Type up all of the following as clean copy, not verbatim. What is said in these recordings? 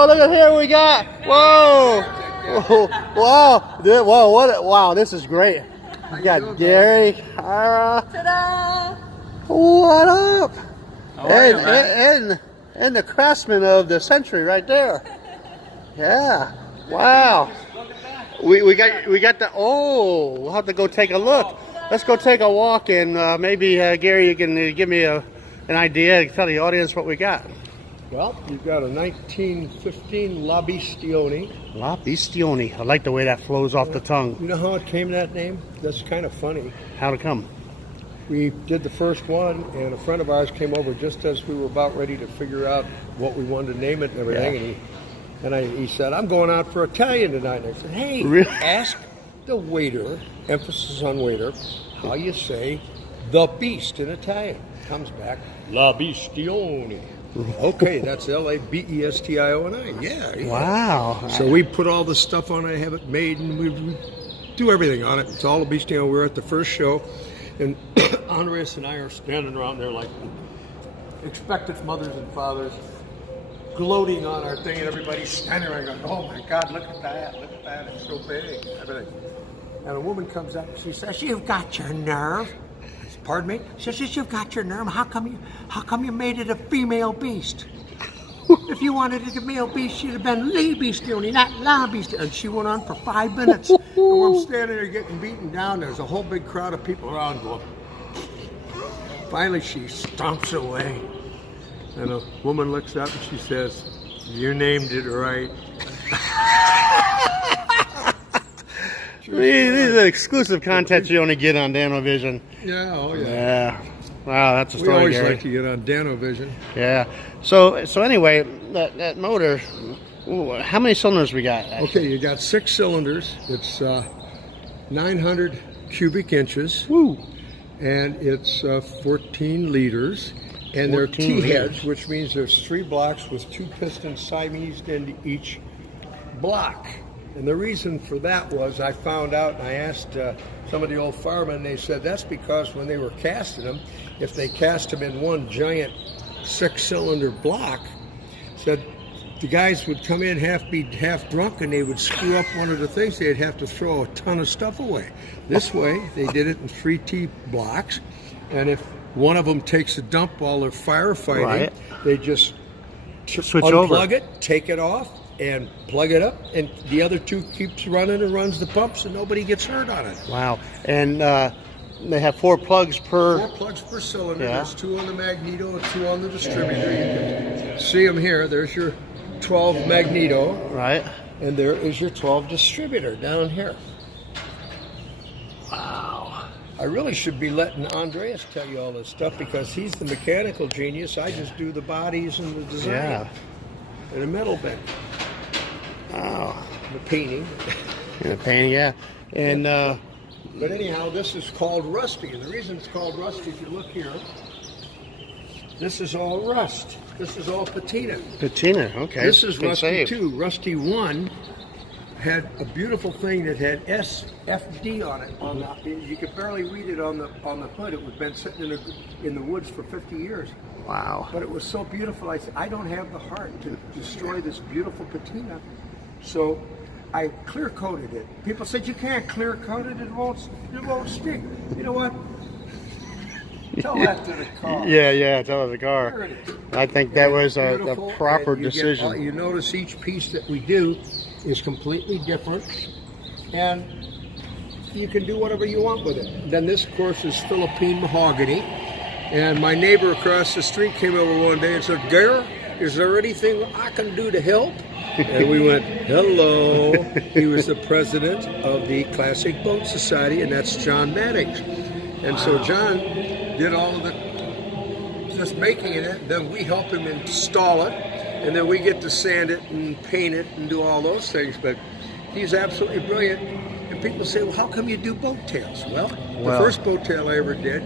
Whoa, look at here we got. Whoa. Whoa. Whoa. Whoa. What? Wow, this is great. We got Gary, Kyra. Ta-da! What up? How are you, man? And the craftsman of the century right there. Yeah. Wow. We got the, oh, we'll have to go take a look. Let's go take a walk, and maybe Gary, you can give me an idea, tell the audience what we got. Well, you've got a 1915 LaBestioni. LaBestioni. I like the way that flows off the tongue. You know how it came that name? That's kind of funny. How'd it come? We did the first one, and a friend of ours came over just as we were about ready to figure out what we wanted to name it and everything. Yeah. And he said, I'm going out for Italian tonight. And I said, hey, really? Ask the waiter, emphasis on waiter, how you say the beast in Italian. Comes back, LaBestioni. Okay, that's LaBestioni. Yeah. Wow. So we put all the stuff on it, have it made, and we do everything on it. It's all LaBestioni. We were at the first show, and Andres and I are standing around there like expectant mothers and fathers, gloating on our thing, and everybody's standing around going, oh my God, look at that, it's so big, everything. And a woman comes up and she says, you've got your nerve. Pardon me? She says, you've got your nerve. How come you made it a female beast? If you wanted it a male beast, she'd have been LaBestioni, not LaBestioni. And she went on for 5 minutes. And I'm standing there getting beaten down. There's a whole big crowd of people around going. Finally, she stomps away. And a woman looks up and she says, you named it right. These are exclusive content you only get on Dano Vision. Yeah, oh yeah. Yeah. Wow, that's a story, We always Gary. like to get on Dano Vision. Yeah. So anyway, that motor, ooh, how many cylinders we got? Actually? Okay, you got 6 cylinders. It's 900 cubic inches. Woo. And it's 14 liters. And they're 14 T-heads, which means there's 3 blocks with 2 pistons Siamesed into each block. And the reason for that was I found out, and I asked some of the old firemen, they said that's because when they were casting them, if they cast them in one giant 6-cylinder block, said the guys would come in half drunk and they would screw up one of the things, they'd have to throw a ton of stuff away. This way, they did it in 3 T blocks, and if one of them takes a dump while they're firefighting, right, they just switch unplug over it, take it off, and plug it up, and the other 2 keeps running and runs the pumps, and nobody gets hurt on it. Wow. And they have 4 plugs per... 4 plugs per cylinder. Yeah. There's 2 on the magneto and 2 on the distributor. You can see them here. There's your 12 magneto. Right. And there is your 12 distributor down here. Wow. I really should be letting Andreas tell you all this stuff because he's the mechanical genius. I just do the bodies and the design. Yeah. And the metal bend. Wow. The painting. And the painting, yeah. And but anyhow, this is called rusty. And the reason it's called rusty, if you look here, this is all rust. This is all patina. patina, okay. This is Good Rusty save. 2. Rusty 1 had a beautiful thing that had SFD on it. On the, you could barely read it on the hood. It had been sitting in the woods for 50 years. Wow. But it was so beautiful. I said, I don't have the heart to destroy this beautiful patina. So I clear coated it. People said you can't clear coat it. It won't stick. You know what? Tell that to the car. Yeah, tell the There car. it is. I think that was Beautiful, the proper and you decision. you notice each piece that we do is completely different, and you can do whatever you want with it. Then this, of course, is Philippine mahogany. And my neighbor across the street came over one day and said, Gare, is there anything I can do to help? And we went, hello. He was the president of the Classic Boat Society, and that's John Maddox. And so John did all of the just making it, then we help him install it, and then we get to sand it and paint it and do all those things. But he's absolutely brilliant. And people say, well, how come you do boat tails? Well, the first boat tail I ever did,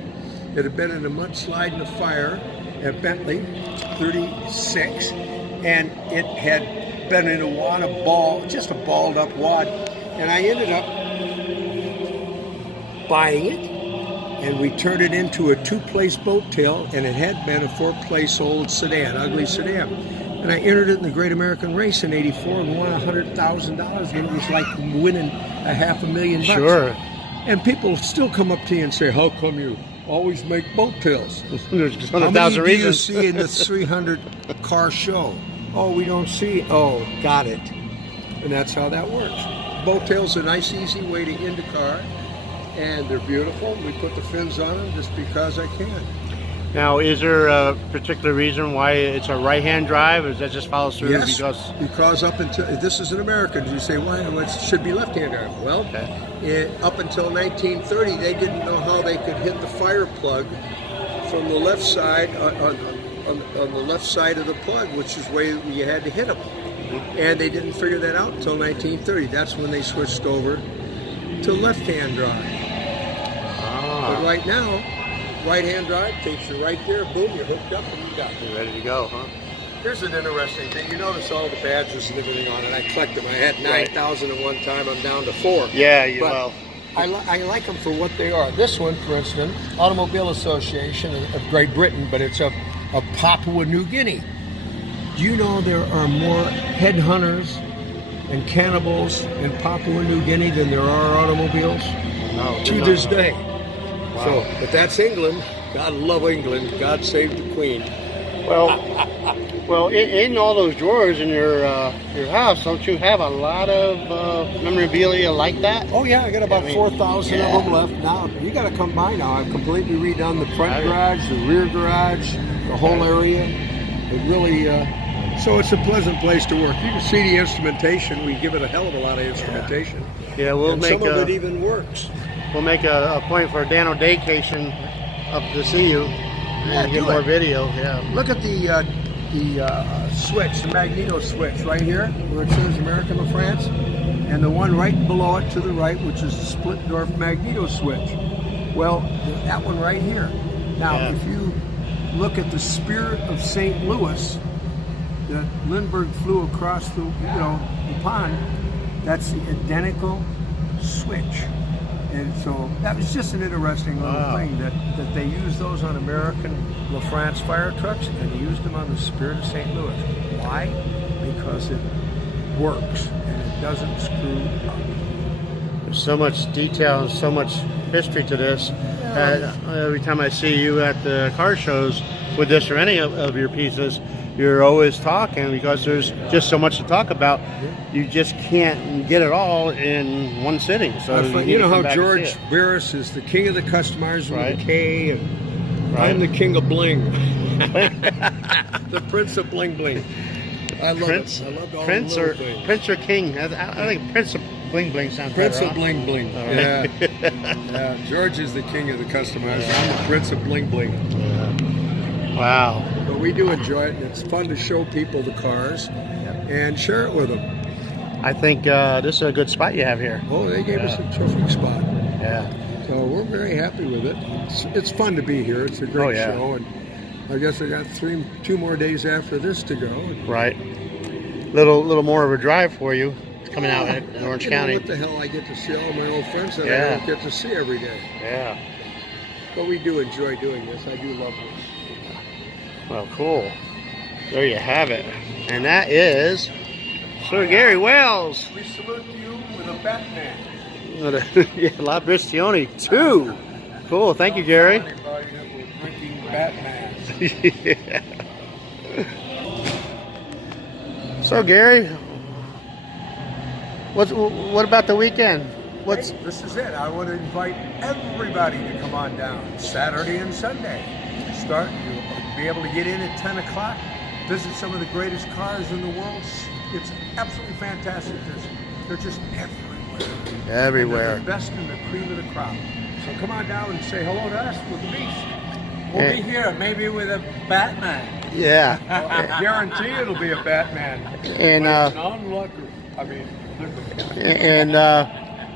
it had been in a mudslide in a fire at Bentley, 36, and it had been in a wad of ball, just a balled up wad. And I ended up buying it, and we turned it into a 2-place boat tail, and it had been a 4-place old sedan, ugly sedan. And I entered it in the Great American Race in '84 and won $100,000. And it was like winning $500,000 bucks. Sure. And people still come up to you and say, "How come you always make boat tails?" There's just How many 100,000 do you reasons. see in the 300 car show? Oh, we don't see. Oh, got it. And that's how that works. Boat tails are a nice, easy way to end a car, and they're beautiful. We put the fins on them just because I can. Now, is there a particular reason why it's a right-hand drive? Or does that just follow through? Yes, because up until this is an American. You say, why? Well, it should be left-hand drive. Well, up until 1930, they didn't know how they could hit the fire plug from the left side on the left side of the plug, which is where you had to hit them. And they didn't figure that out until 1930. That's when they switched over to left-hand drive. But right now, right-hand drive takes you right there, boom, you're hooked up and you got it. You're ready to go, huh? Here's an interesting thing. You notice all the badges and everything on it. I collect them. I had 9,000 at one time. I'm down to 4. Yeah, But I like them for what they are. This one, for instance, Automobile Association of Great Britain, but it's of Papua New Guinea. Do you know there are more headhunters and cannibals in Papua New Guinea than there are automobiles? No, To this day. Wow. So, but that's England. God love England. God save the Queen. Well, in all those drawers in your house, don't you have a lot of memorabilia like that? Oh yeah, I got about 4,000 of them left. Now you got to come by now. I've completely redone the front garage, the rear garage, the whole area. It really, so it's a pleasant place to work. You can see the instrumentation. We give it a hell of a lot of instrumentation. Yeah, we'll and make some of it even works. We'll make a point for a Dano daycation up to see you and get more video. Yeah. Look at the switch, the magneto switch right here, where it says American of France, and the one right below it to the right, which is the split-Dorf magneto switch. Well, that one right here. Now, if you look at the Spirit of St. Louis that Lindbergh flew across the pond, that's the identical switch. And so that was just an interesting little thing that they used those on American LaFrance fire trucks, and they used them on the Spirit of St. Louis. Why? Because it works and it doesn't screw up. There's so much detail and so much history to this. Every time I see you at the car shows with this or any of your pieces, you're always talking because there's just so much to talk about. You just can't get it all in one sitting. So you know how George Barris is the king of the customizers with a K, and I'm the king of bling. The prince of bling bling. I love it. I love all Prince the or little things. Prince or King. I think Prince of Bling Bling sounds Prince better. of bling bling. Yeah. Yeah. George is the king of the customizers. I'm the prince of bling bling. Wow. But we do enjoy it. It's fun to show people the cars and share it with them. I think this is a good spot you have here. Oh, they gave us a terrific spot. Yeah. So we're very happy with it. It's fun to be here. It's a great show, and I guess I got 2 more days after this to go. Right. Little more of a drive for you coming out in Orange County. What the hell? I get to see all my old friends that I don't get to see every day. Yeah. But we do enjoy doing this. I do love this. Well, cool. There you have it. And that is Sir Gary Wells. We salute you with a Batman. Yeah, LaBestioni too. Cool. Thank you, Gary. Drinking Batman. Yeah. So, Gary, what about the weekend? This is it. I want to invite everybody to come on down Saturday and Sunday. You'll be able to get in at 10 o'clock, visit some of the greatest cars in the world. It's absolutely fantastic. They're just everywhere. Everywhere. They're the best and the cream of the crop. So come on down and say hello to us with the beast. We'll be here, maybe with a Batman. Yeah. I guarantee it'll be a Batman. And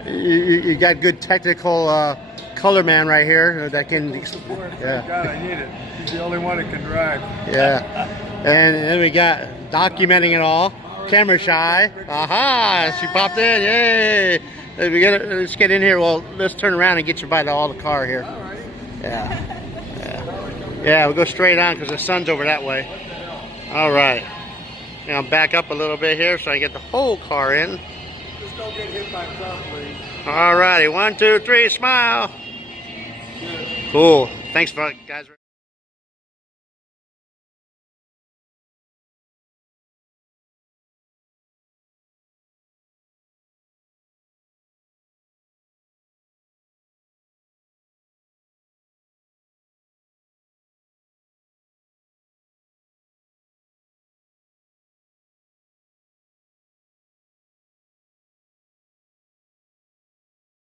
you got good technical color man right here that can. God, I need it. He's the only one that can drive. Yeah. And then we got documenting it all. Camera shy. Aha! She popped in. Yay! Let's get in here. Well, let's turn around and get you by all the car here. All right. Yeah, we'll go straight on because the sun's over that way. All right. Now back up a little bit here so I can get the whole car in. Just don't get hit by a car, please. All righty, 1, 2, 3, smile. Good. Cool. Thanks, guys.